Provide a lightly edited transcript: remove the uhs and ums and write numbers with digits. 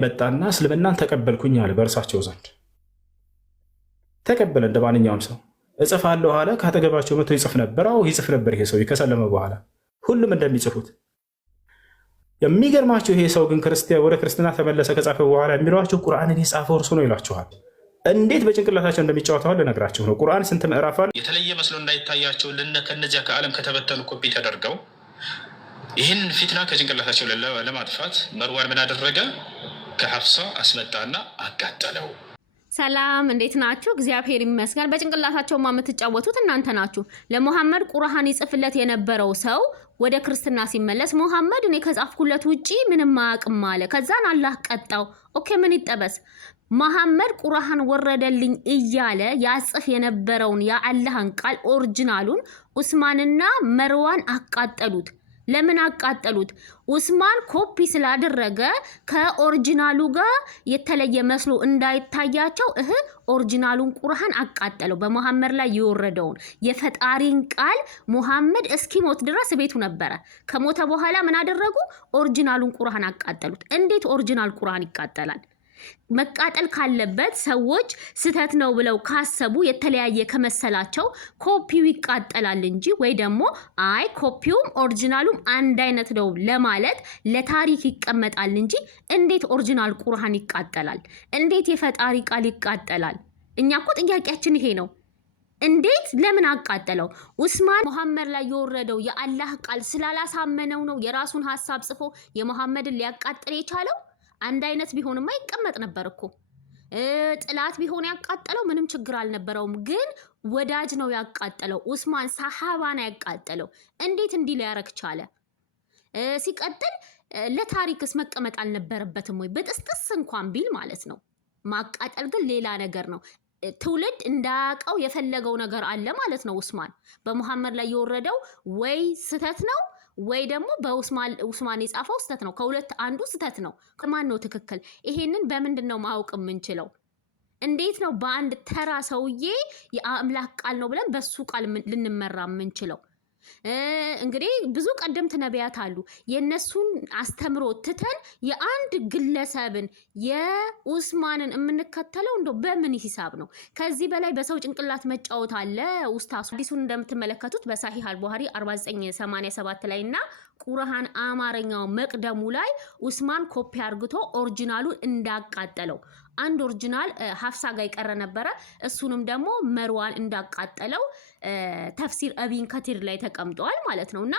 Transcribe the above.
መጣና እስልምናን ተቀበልኩኝ አለ። በእርሳቸው ዘንድ ተቀበለ እንደ ማንኛውም ሰው። እጽፋለሁ አለ። ካጠገባቸው መጥቶ ይጽፍ ነበር። አዎ ይጽፍ ነበር ይሄ ሰው ከሰለመ በኋላ ሁሉም እንደሚጽፉት። የሚገርማቸው ይሄ ሰው ግን ወደ ክርስትና ተመለሰ ከጻፈ በኋላ የሚሏቸው ቁርአንን የጻፈው እርሱ ነው ይላችኋል። እንዴት በጭንቅላታቸው እንደሚጫወተው ልነግራችሁ ነው። ቁርአን ስንት ምዕራፍ አለ? የተለየ መስሎ እንዳይታያቸው ከነዚያ ከዓለም ከተበተኑ ኮፒ ተደርገው ይህን ፊትና ከጭንቅላታቸው ለማጥፋት መርዋን ምን አደረገ? ከሐፍሳ አስመጣና አቃጠለው። ሰላም እንዴት ናችሁ? እግዚአብሔር ይመስገን። በጭንቅላታቸው የምትጫወቱት እናንተ ናችሁ። ለሙሐመድ ቁርአን ይጽፍለት የነበረው ሰው ወደ ክርስትና ሲመለስ ሙሐመድ እኔ ከጻፍኩለት ውጪ ምንም አያውቅም አለ። ከዛን አላህ ቀጣው። ኦኬ ምን ይጠበስ? መሐመድ ቁርአን ወረደልኝ እያለ ያጽፍ የነበረውን የአላህን ቃል ኦሪጂናሉን ኡስማንና መርዋን አቃጠሉት። ለምን አቃጠሉት? ኡስማን ኮፒ ስላደረገ ከኦሪጂናሉ ጋር የተለየ መስሎ እንዳይታያቸው ኦሪጂናሉን ቁርአን አቃጠለው። በመሐመድ ላይ የወረደውን የፈጣሪን ቃል ሙሐመድ እስኪሞት ድረስ ቤቱ ነበረ። ከሞተ በኋላ ምን አደረጉ? ኦሪጂናሉን ቁርአን አቃጠሉት። እንዴት ኦሪጂናል ቁርአን ይቃጠላል? መቃጠል ካለበት ሰዎች ስተት ነው ብለው ካሰቡ የተለያየ ከመሰላቸው ኮፒው ይቃጠላል እንጂ ወይ ደግሞ አይ ኮፒውም ኦሪጂናሉም አንድ አይነት ነው ለማለት ለታሪክ ይቀመጣል እንጂ እንዴት ኦሪጂናል ቁርአን ይቃጠላል? እንዴት የፈጣሪ ቃል ይቃጠላል? እኛ እኮ ጥያቄያችን ይሄ ነው። እንዴት ለምን አቃጠለው? ኡስማን መሐመድ ላይ የወረደው የአላህ ቃል ስላላሳመነው ነው የራሱን ሐሳብ ጽፎ የመሐመድን ሊያቃጥል የቻለው? አንድ አይነት ቢሆንማ ይቀመጥ ነበር እኮ። ጥላት ቢሆን ያቃጠለው ምንም ችግር አልነበረውም። ግን ወዳጅ ነው ያቃጠለው። ኡስማን ሰሃባን ያቃጠለው። እንዴት እንዲህ ሊያረግ ቻለ? ሲቀጥል ለታሪክስ መቀመጥ አልነበረበትም ወይ? በጥስጥስ እንኳን ቢል ማለት ነው። ማቃጠል ግን ሌላ ነገር ነው። ትውልድ እንዳያውቀው የፈለገው ነገር አለ ማለት ነው። ኡስማን በመሐመድ ላይ የወረደው ወይ ስተት ነው ወይ ደግሞ በኡስማን የጻፈው ስተት ነው። ከሁለት አንዱ ስተት ነው። ማን ነው ትክክል? ይሄንን በምንድን ነው ማወቅ የምንችለው? እንዴት ነው በአንድ ተራ ሰውዬ የአምላክ ቃል ነው ብለን በሱ ቃል ልንመራ የምንችለው? እንግዲህ ብዙ ቀደምት ነቢያት አሉ። የነሱን አስተምሮ ትተን የአንድ ግለሰብን የኡስማንን የምንከተለው እንደው በምን ሂሳብ ነው? ከዚህ በላይ በሰው ጭንቅላት መጫወት አለ? ኡስታዝ ሐዲሱን እንደምትመለከቱት በሳሂህ አልቡኻሪ 4987 ላይ እና ቁርአን አማርኛው መቅደሙ ላይ ኡስማን ኮፒ አርግቶ ኦሪጂናሉን እንዳቃጠለው አንድ ኦሪጂናል ሐፍሳ ጋር ይቀረ ነበረ። እሱንም ደግሞ መርዋን እንዳቃጠለው ተፍሲር አቢን ከቲር ላይ ተቀምጧል ማለት ነውና